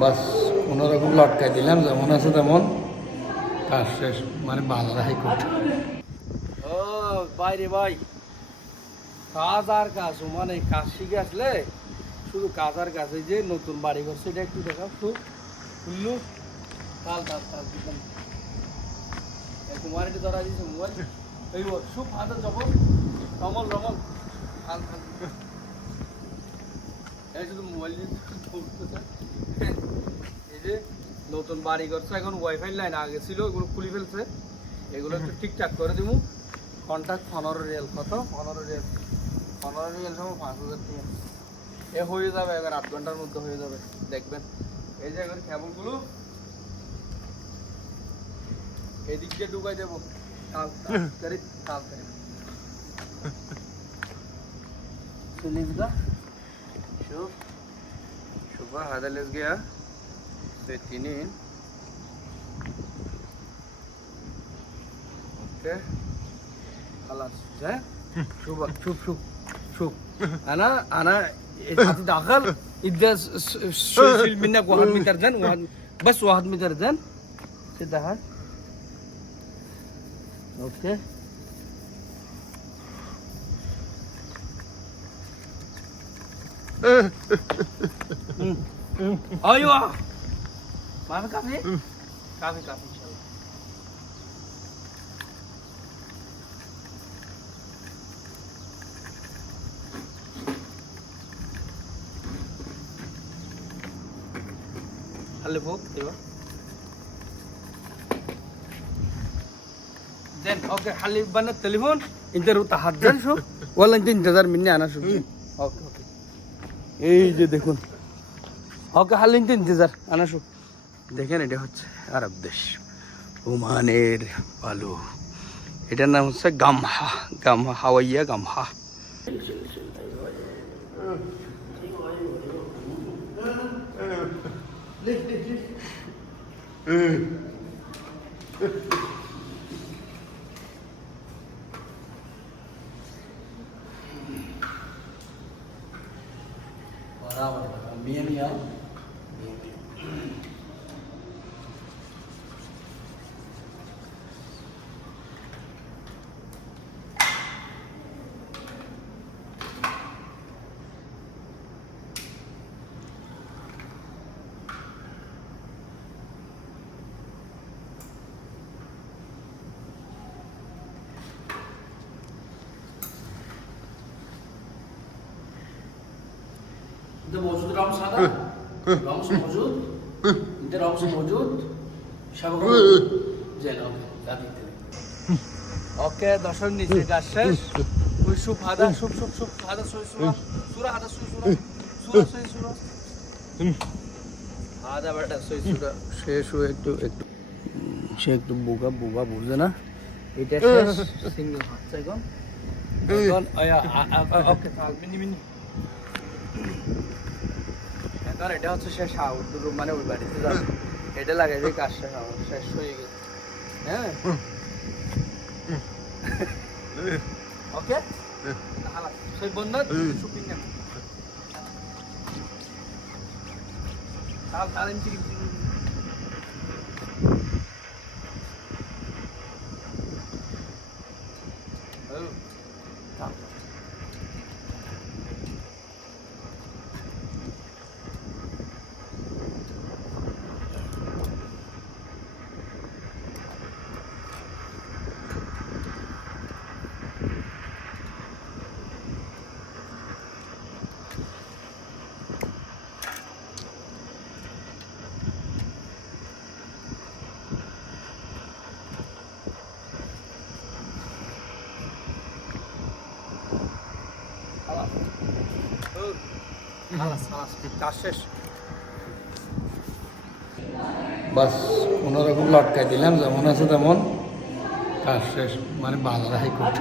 বাস, কোনো রকম লটকাই দিলাম, যেমন আছে তেমন। কাজ শেষ মানে বাংলা হাইকোর্ট। ও বাইরে ভাই, কাজ আর কাজ মানে কাজ শিখে আসলে? শুধু কাজ আর কাজ যে নতুন বাড়ি ঘর সেটা একটু দেখাও তো খুললু তাল তাল তাল, দিলাম। কুমারিটি ধরা দিয়েছে মোবাইল এই সুপ হাতে যাব রমল রমল। হাল হাল। এই যে নতুন বাড়ি করছে এখন ওয়াইফাই লাইন আগে ছিল এগুলো খুলে ফেলছে। এগুলো একটু ঠিকঠাক করে দিব কন্ট্রাক্ট পনেরো রেল কত? পনেরো রেল পনেরো রেল সময় পাঁচ হাজার এ হয়ে যাবে এবার আধ ঘণ্টার মধ্যে হয়ে যাবে দেখবেন। এই যে এখন কেবলগুলো এদিক দিয়ে ঢুকাই দেবো। কাল কাল কাল কাল شوف شوفها هذا اللي لزقها ستينين اوكي خلاص زين شوف شوف شوف شوف انا انا هتدخل ادى شو يشيل منك واحد متر زين واحد بس واحد متر زين تدخل اوكي ايوه ما في كافي؟ كافي كافي ان شاء الله خلي فوق ايوه زين اوكي حلي بنا التليفون انت رو تحضر شو ولا انت انتظر مني انا شو اوكي اوكي এই যে দেখুন। ওকে হালিন তো ইন্তজার আনা শু দেখেন, এটা হচ্ছে আরব দেশ। ওমানের বালু এটার নাম হচ্ছে গামহা গামহা, হাওয়াইয়া গামহা। रावण नियमिया नियमिया ده موجود رمز هذا؟ رمز موجود؟ انت رمز موجود؟ شبكه موجود؟ زين اوكي لا تقتل اوكي দর্শক নিচে কাজ শেষ ওই শুভ হাদা শুভ শুভ শুভ হাদা সই সুরা সুরা হাদা সই সুরা সুরা সই সুরা হাদা বেটা সই সুরা শেষ হয়ে একটু একটু উম, সে একটু বোকা বোকা বুঝে না এটা শেষ সিঙ্গেল হচ্ছে এখন এখন আয়া, আ- আ- আ- ওকে তাল মিনি মিনি এখন এটা হচ্ছে শেষ আউটডোর রুম মানে ওই বাড়িতে যাবে এটা লাগাইবে কাজ শেষ আমার শেষ হয়ে গেছে। হ্যাঁ? ওকে? সেই বন্ধ শুটিং না তাল তাল ইঞ্চি তাল খালাস খালাস খালাস কাজ শেষ বাস কোনো রকম লটকাই দিলাম যেমন আছে তেমন। কাজ শেষ মানে বাংলা হাইকোর্ট।